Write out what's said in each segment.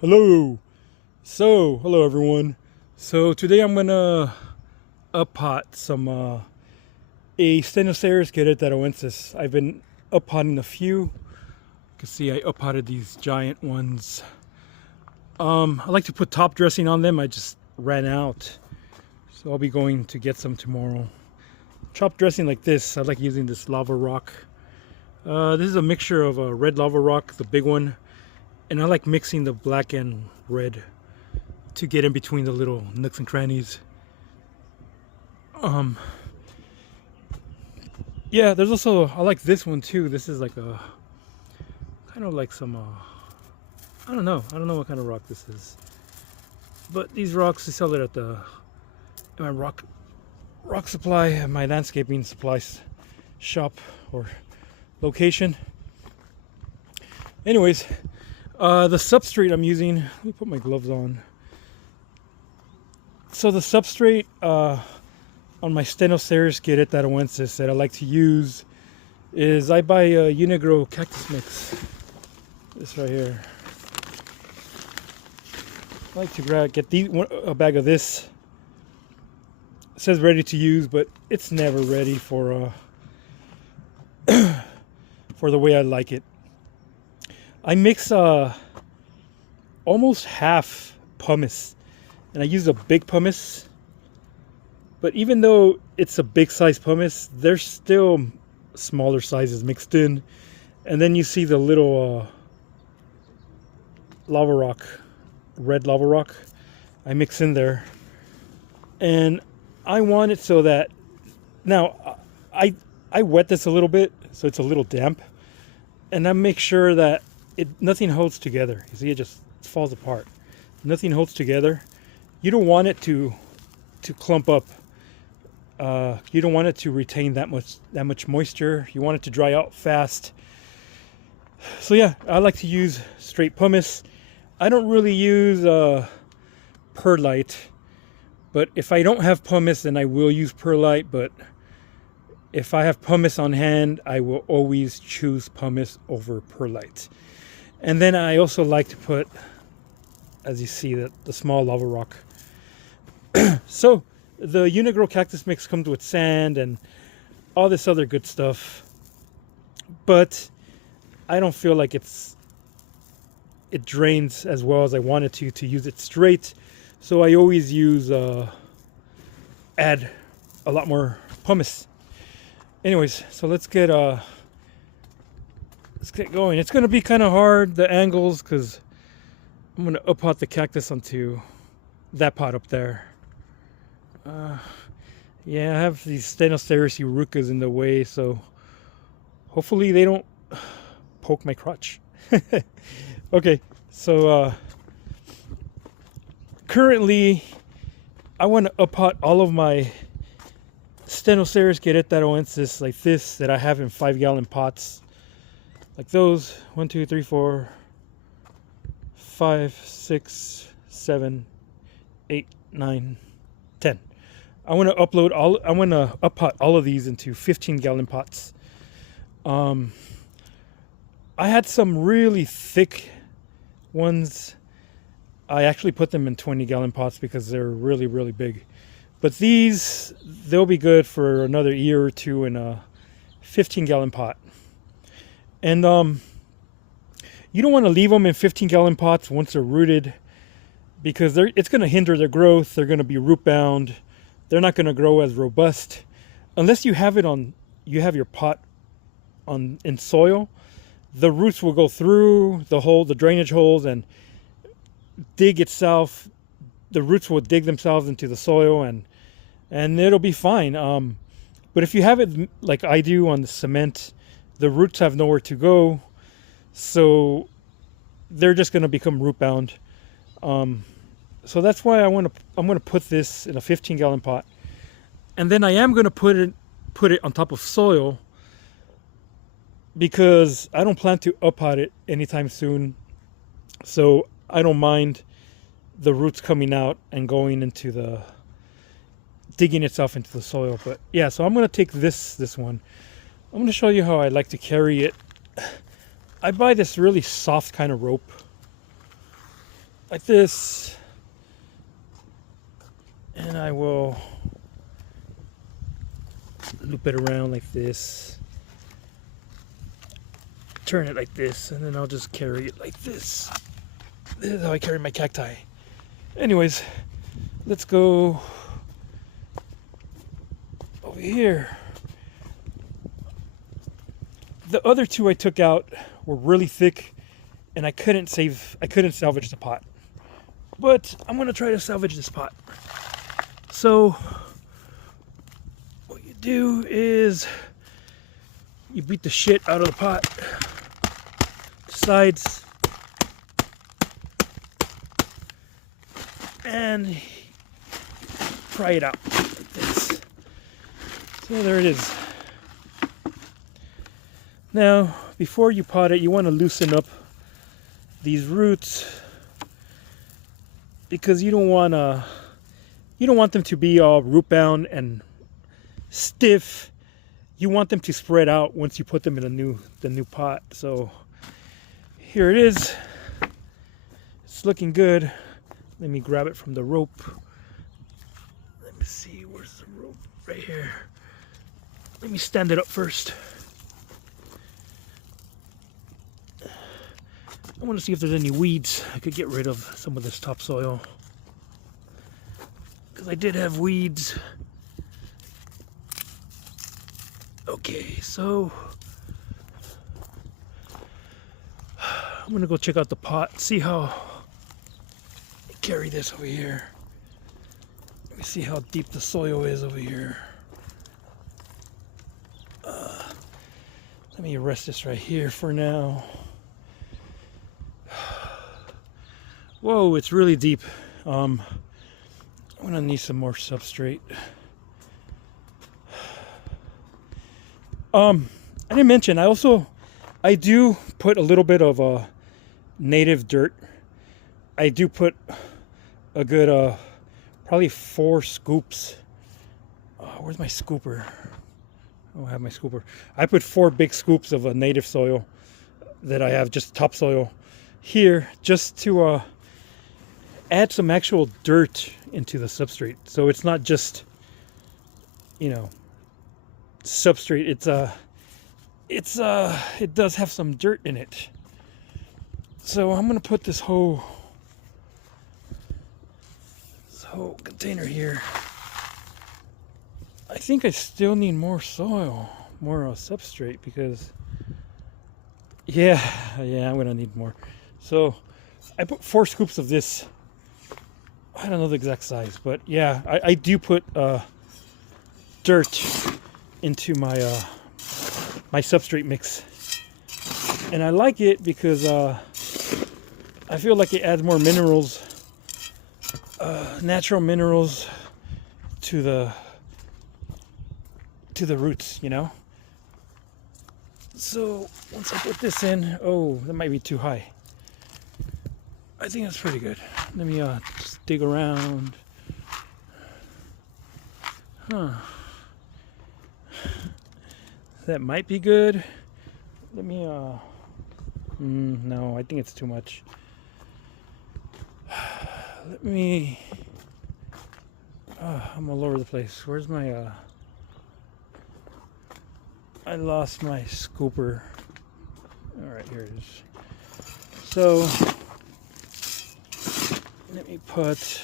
Hello everyone. So today I'm gonna uppot some a Stenocereus queretaroensis. I've been uppotting a few. You can see I uppotted these giant ones. I like to put top dressing on them. I just ran out, so I'll be going to get some tomorrow. Top dressing like this, I like using this lava rock. This is a mixture of a red lava rock, the big one, and I like mixing the black and red to get in between the little nooks and crannies. Yeah, there's also, I like this one too. This is like a kind of like some I don't know what kind of rock this is, but these rocks, they sell it at the in my rock supply, my landscaping supplies shop or location. Anyways, the substrate I'm using, let me put my gloves on. So the substrate on my Stenocereus queretaroensis that I like to use is I buy a Unigro cactus mix. This right here. I like to get a bag of this. It says ready to use, but it's never ready for for the way I like it. I mix almost half pumice, and I use a big pumice. But even though it's a big size pumice, there's still smaller sizes mixed in. And then you see the little lava rock, red lava rock, I mix in there. And I want it so that, now I wet this a little bit so it's a little damp. And I make sure that nothing holds together. You see, it just falls apart. Nothing holds together. You don't want it to clump up. You don't want it to retain that much moisture. You want it to dry out fast. So yeah, I like to use straight pumice. I don't really use perlite, but if I don't have pumice, then I will use perlite. But if I have pumice on hand, I will always choose pumice over perlite. And then I also like to put, as you see, the small lava rock. So the Unigro cactus mix comes with sand and all this other good stuff, but I don't feel like it drains as well as I wanted to use it straight. So I always add a lot more pumice. Anyways, so let's get going. It's gonna be kind of hard, the angles, because I'm gonna uppot the cactus onto that pot up there. Yeah, I have these Stenocereus uricas in the way, so hopefully they don't poke my crotch. Okay, so currently I want to uppot all of my Stenocereus queretaroensis like this that I have in 5-gallon pots, like those. 1, 2, 3, 4, 5, 6, 7, 8, 9, 10. I want to uppot all of these into 15-gallon pots. I had some really thick ones. I actually put them in 20-gallon pots because they're really, really big. But these, they'll be good for another year or two in a 15-gallon pot. And you don't want to leave them in 15-gallon pots once they're rooted, because it's going to hinder their growth. They're going to be root bound. They're not going to grow as robust unless you have your pot in soil. The roots will go through the drainage holes and dig itself. The roots will dig themselves into the soil and it'll be fine. But if you have it like I do on the cement, the roots have nowhere to go, so they're just going to become root bound. So that's why I'm going to put this in a 15-gallon pot, and then I am going to put it on top of soil, because I don't plan to uppot it anytime soon. So I don't mind the roots coming out and going into digging itself into the soil. But yeah, so I'm going to take this one. I'm going to show you how I like to carry it. I buy this really soft kind of rope. like this, and I will loop it around like this, turn it like this, and then I'll just carry it like this. This is how I carry my cacti. Anyways, let's go over here. The other two I took out were really thick, and I couldn't salvage the pot. But I'm gonna try to salvage this pot. So what you do is you beat the shit out of the pot, sides, and pry it out like this. So there it is. Now, before you pot it, you want to loosen up these roots, because you don't want them to be all root bound and stiff. You want them to spread out once you put them in the new pot. So here it is. It's looking good. Let me grab it from the rope. Let me see, where's the rope? Right here. Let me stand it up first. I want to see if there's any weeds. I could get rid of some of this topsoil, because I did have weeds. Okay, so I'm gonna go check out the pot, see how I carry this over here. Let me see how deep the soil is over here. Let me rest this right here for now. Whoa, it's really deep. I'm gonna need some more substrate. I didn't mention, I do put a little bit of native dirt. I do put a good probably 4 scoops. Where's my scooper? I don't have my scooper. I put 4 big scoops of a native soil that I have, just topsoil here, just to add some actual dirt into the substrate. So it's not just, you know, substrate. It does have some dirt in it. So I'm gonna put this whole container here. I think I still need more soil, more substrate, because yeah, I'm gonna need more. So I put 4 scoops of this. I don't know the exact size, but yeah, I do put dirt into my my substrate mix, and I like it because I feel like it adds more minerals, natural minerals to the roots, you know. So once I put this in, oh, that might be too high. I think that's pretty good. Let me just dig around. That might be good. Let me no, I think it's too much. Let me I'm all over the place. Where's my I lost my scooper. All right, here it is. So let me put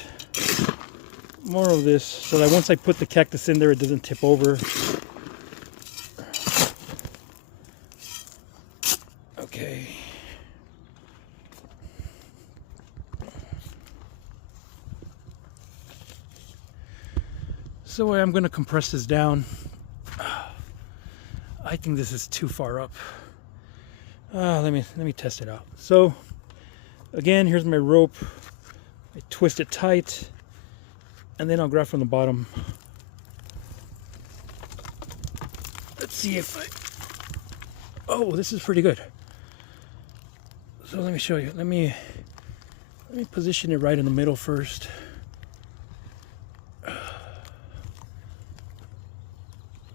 more of this so that once I put the cactus in there, it doesn't tip over. Okay. So I'm going to compress this down. I think this is too far up. Let me test it out. So again, here's my rope. I twist it tight, and then I'll grab from the bottom. Let's see if oh, this is pretty good. So let me show you. Let me position it right in the middle first.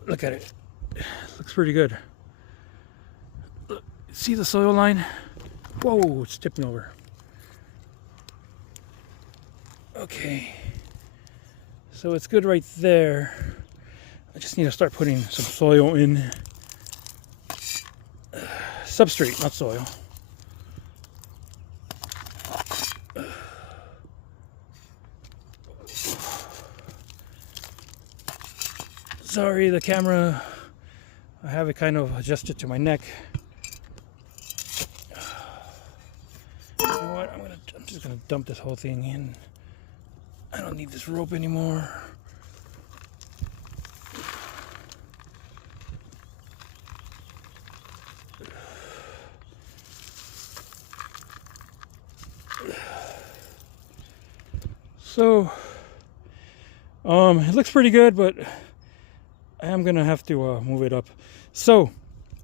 Look at it. Looks pretty good. Look, see the soil line? Whoa, it's tipping over. Okay, so it's good right there. I just need to start putting some soil in. Substrate, not soil. Sorry, the camera, I have it kind of adjusted to my neck. You know what, I'm just gonna dump this whole thing in. I don't need this rope anymore. So, it looks pretty good, but I am gonna have to move it up. So,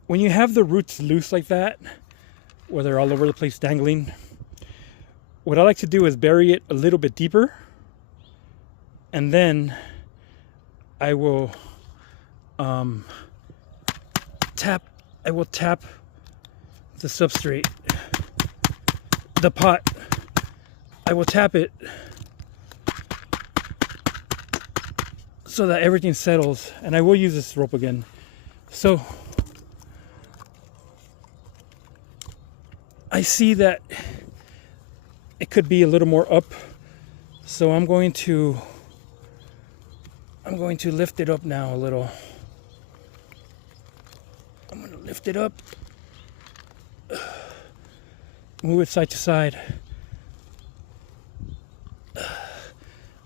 when you have the roots loose like that, where they're all over the place dangling, what I like to do is bury it a little bit deeper, and then I will tap the substrate, the pot. I will tap it so that everything settles, and I will use this rope again. So I see that it could be a little more up, so I'm going to lift it up now a little. I'm going to lift it up, move it side to side,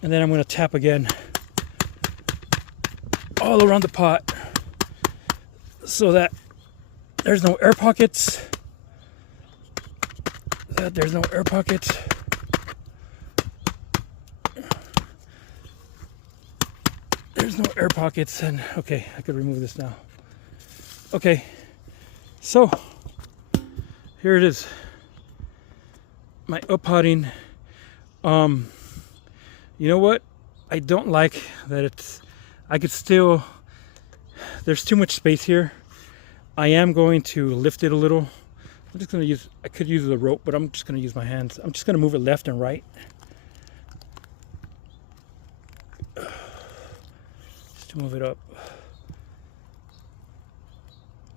and then I'm going to tap again all around the pot so that there's no air pockets. There's no air pockets. There's no air pockets, and okay, I could remove this now. Okay, so here it is. My up potting. You know what? I don't like that it's. I could still. There's too much space here. I am going to lift it a little. I'm just going to use, I could use the rope, but I'm just going to use my hands. I'm just going to move it left and right. Just to move it up.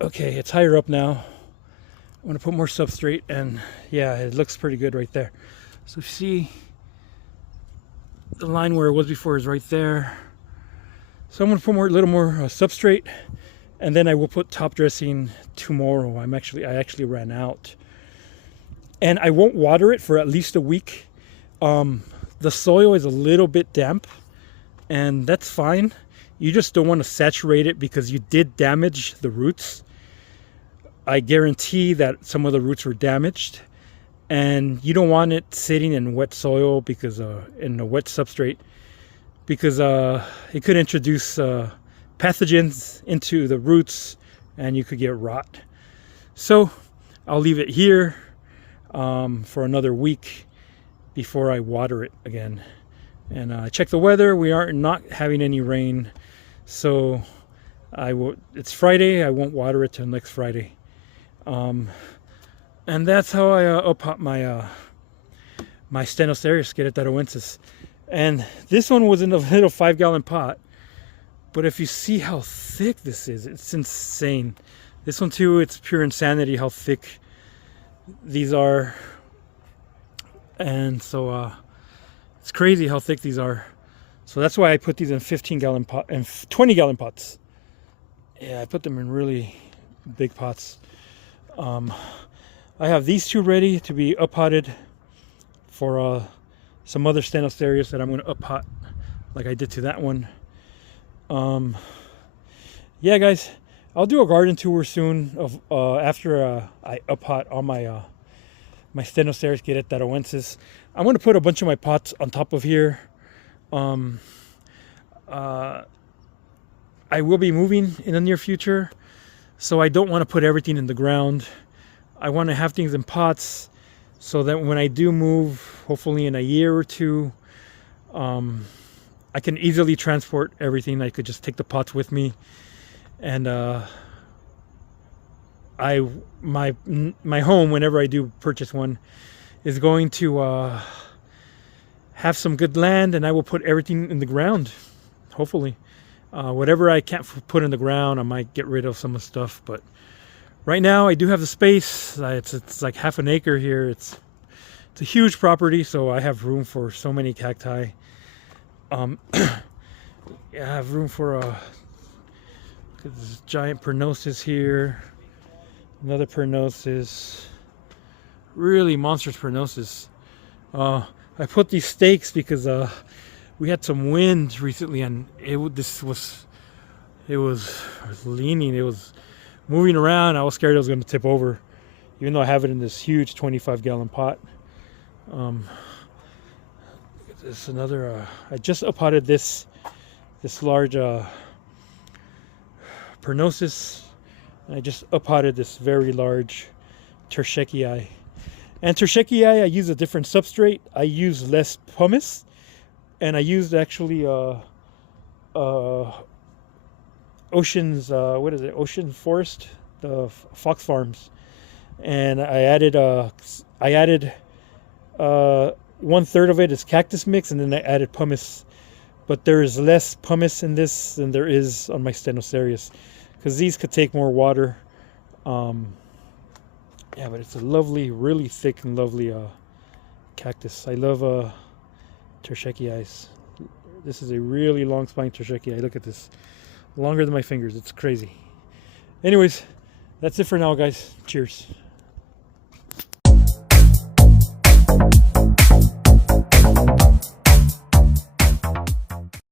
Okay, it's higher up now. I'm going to put more substrate, and yeah, it looks pretty good right there. So see, the line where it was before is right there. So I'm going to put a little more substrate. And then I will put top dressing tomorrow. I actually ran out. And I won't water it for at least a week. The soil is a little bit damp, and that's fine. You just don't want to saturate it because you did damage the roots. I guarantee that some of the roots were damaged, and you don't want it sitting in wet soil because in a wet substrate, because it could introduce pathogens into the roots, and you could get rot. So I'll leave it here for another week before I water it again. And check the weather. We are not having any rain, so it's Friday. I won't water it till next Friday. And that's how I up my my Stenocereus queretaroensis. And this one was in a little 5-gallon pot. But if you see how thick this is, it's insane. This one too, it's pure insanity how thick these are. And so it's crazy how thick these are. So that's why I put these in 15-gallon pot and 20-gallon pots. Yeah, I put them in really big pots. I have these two ready to be up potted for some other Stenocereus that I'm going to up pot like I did to that one. Yeah, guys, I'll do a garden tour soon of after I up pot all my my Stenocereus queretaroensis. I'm going to put a bunch of my pots on top of here. I will be moving in the near future, so I don't want to put everything in the ground. I want to have things in pots so that when I do move, hopefully in a year or two, I can easily transport everything. I could just take the pots with me, and my home, whenever I do purchase one, is going to have some good land, and I will put everything in the ground, hopefully. Whatever I can't put in the ground, I might get rid of some of the stuff. But right now, I do have the space. It's like half an acre here. It's a huge property, so I have room for so many cacti. Yeah, I have room for this giant Stenocereus here, another Stenocereus, really monstrous Stenocereus. I put these stakes because we had some wind recently, and it was leaning, it was moving around. I was scared it was going to tip over, even though I have it in this huge 25-gallon pot. This another. I just uppotted this large Stenocereus, and I just uppotted this very large Terschekii. And Terschekii, I use a different substrate. I use less pumice, and I used actually Ocean's Ocean Forest, the Fox Farms, and I added 1/3 of it is cactus mix, and then I added pumice. But there is less pumice in this than there is on my Stenocereus, because these could take more water. Yeah, but it's a lovely, really thick and lovely cactus. I love Terschekii. This is a really long spine Terschekii. Look at this, longer than my fingers. It's crazy. Anyways, that's it for now, guys. Cheers.